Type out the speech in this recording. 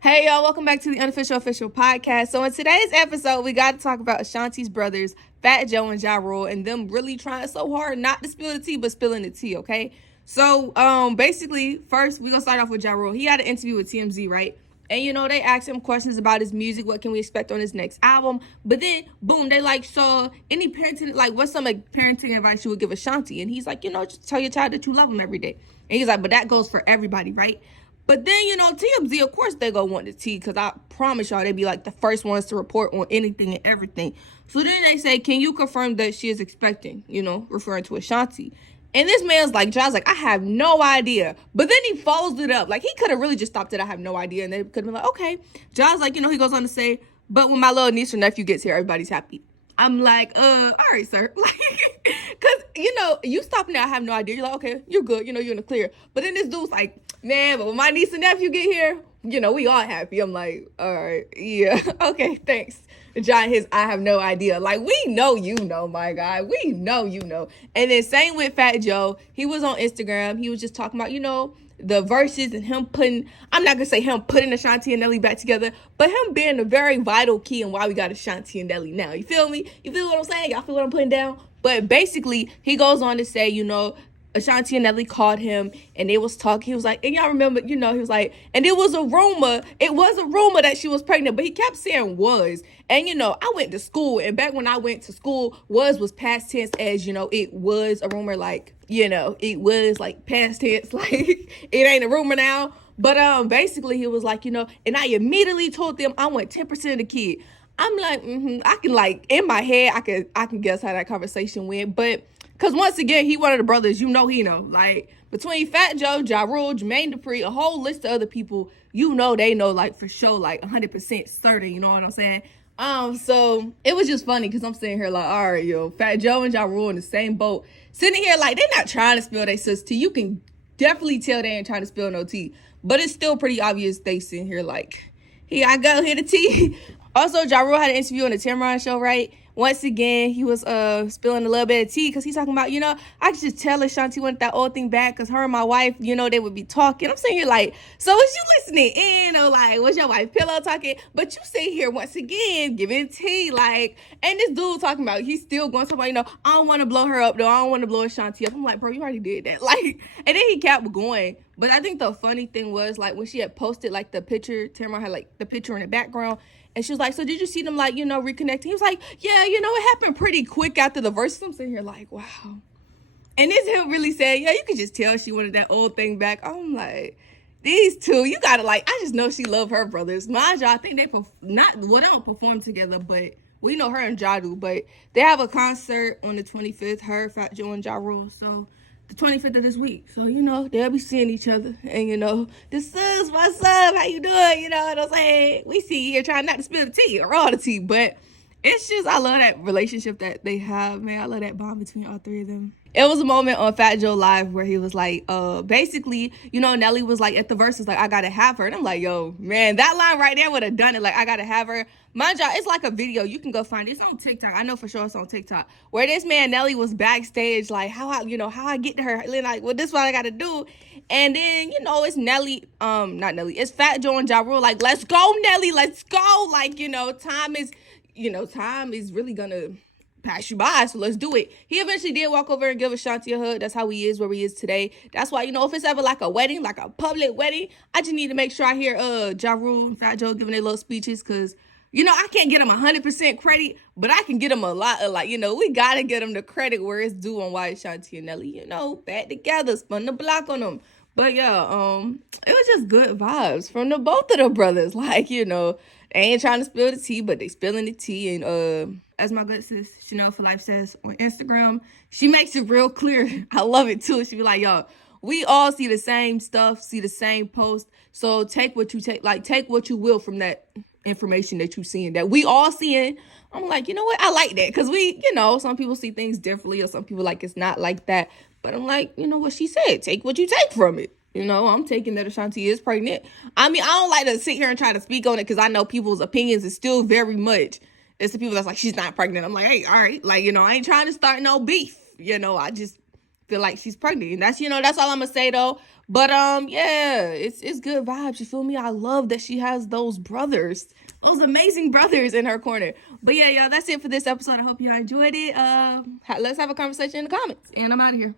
Hey y'all, welcome back to the Unofficial Official Podcast. So in today's episode, we got to talk about Ashanti's brothers, FatJoe and Ja Rule, and them really trying so hard not to spill the tea, but spilling the tea, okay? So basically, first we're gonna start off with Ja Rule. He had an interview with TMZ, right? And they asked him questions about his music, what can we expect on his next album? But then, boom, they like, so any parenting, like, what's some parenting advice you would give Ashanti? And he's like, just tell your child that you love him every day. And he's like, but that goes for everybody, right? But then, TMZ, of course, they gonna want the tea, because I promise y'all, they be like the first ones to report on anything and everything. So then they say, can you confirm that she is expecting, referring to Ashanti? And this man's like, John's like, I have no idea. But then he follows it up. Like, he could have really just stopped it, I have no idea. And they could have been like, okay. John's like, he goes on to say, but when my little niece or nephew gets here, everybody's happy. I'm like, all right, sir. Like, because, you stopping there, I have no idea. You're like, okay, you're good. You're in the clear. But then this dude's like, man, but when my niece and nephew get here, we all happy. I'm like, all right, yeah, okay, thanks. John, I have no idea. Like, we know my guy. We know And then same with FatJoe. He was on Instagram. He was just talking about, the verses and him I'm not going to say him putting Ashanti and Nelly back together, but him being a very vital key in why we got Ashanti and Nelly now. You feel me? You feel what I'm saying? Y'all feel what I'm putting down? But basically, he goes on to say, Ashanti and Nelly called him and they was talking. He was like, and y'all remember, he was like, and it was a rumor that she was pregnant, but he kept saying was. And, I went to school, and back when I went to school, was past tense as, it was a rumor, like, it was like past tense, like it ain't a rumor now. But basically he was like, and I immediately told them I want 10% of the kid. I'm like, I can, like, in my head, I can guess how that conversation went, but because once again, he one of the brothers, he know. Like, between FatJoe, Ja Rule, Jermaine Dupri, a whole list of other people, they know, like, for sure, like, 100% certain, you know what I'm saying? So it was just funny, because I'm sitting here like, all right, FatJoe and Ja Rule in the same boat. Sitting here like, they're not trying to spill their sis tea. You can definitely tell they ain't trying to spill no tea. But it's still pretty obvious they sitting here like, here I go, here the tea. Also, Ja Rule had an interview on the Tamron show, right? Once again, he was spilling a little bit of tea, because he's talking about, I could just tell Ashanti wanted that old thing back, because her and my wife, they would be talking. I'm sitting here like, so was you listening in, or like, was your wife pillow talking? But you sit here once again giving tea, like, and this dude talking about, he's still going to talk about, I don't want to blow her up, though. I don't want to blow Ashanti up. I'm like, bro, you already did that. Like, and then he kept going. But I think the funny thing was, like, when she had posted, like, the picture, Tamron had, like, the picture in the background, and she was like, so did you see them, like, reconnecting? He was like, yeah, it happened pretty quick after the verses. I'm sitting here like, wow. And this him really said, yeah, you could just tell she wanted that old thing back. I'm like, these two, you gotta, like, I just know she love her brothers. Mind you, I think they they don't perform together, but we know her and Ja do. But they have a concert on the 25th, her, FatJoe, and Ja Rule. So the 25th of this week. So, they'll be seeing each other. And, this is what's up, how you doing? You know what I'm saying? We see you here trying not to spill the tea or all the tea. But it's just, I love that relationship that they have, man. I love that bond between all three of them. It was a moment on FatJoe Live where he was like, basically, Nelly was like, at the verses, like, I gotta have her. And I'm like, yo, man, that line right there would have done it. Like, I gotta have her. Mind y'all, it's like a video. You can go find it. It's on TikTok. I know for sure it's on TikTok. Where this man, Nelly, was backstage, like, how I get to her. And then, like, well, this is what I gotta do. And then, it's Nelly, not Nelly, it's FatJoe and Ja Rule, like, let's go, Nelly, let's go. Like, time is really gonna pass you by, so let's do it. He eventually did walk over and give Ashanti a hug. That's how he is where he is today. That's why, if it's ever like a wedding, like a public wedding, I just need to make sure I hear Ja Rule and FatJoe giving their little speeches, because I can't get them 100% credit, but I can get them a lot of, like, we gotta get them the credit where it's due on why Ashanti and Nelly, back together, spun the block on them. But yeah, it was just good vibes from the both of the brothers. Like, they ain't trying to spill the tea, but they spilling the tea. And as my good sis Chanel for Life says on Instagram, she makes it real clear. I love it too. She be like, yo, we all see the same stuff, see the same post. So take what you will from that information that you seeing, that we all seeing. I'm like, you know what? I like that, because we, some people see things differently, or some people like it's not like that. But I'm like, what she said, take what you take from it. I'm taking that Ashanti is pregnant. I mean, I don't like to sit here and try to speak on it, because I know people's opinions is still very much, it's the people that's like, she's not pregnant. I'm like, hey, all right, like, I ain't trying to start no beef. I just feel like she's pregnant. And that's, that's all I'm gonna say though. But yeah, it's good vibes. You feel me? I love that she has those brothers, those amazing brothers in her corner. But yeah, y'all, that's it for this episode. I hope you enjoyed it. Let's have a conversation in the comments, and I'm out of here.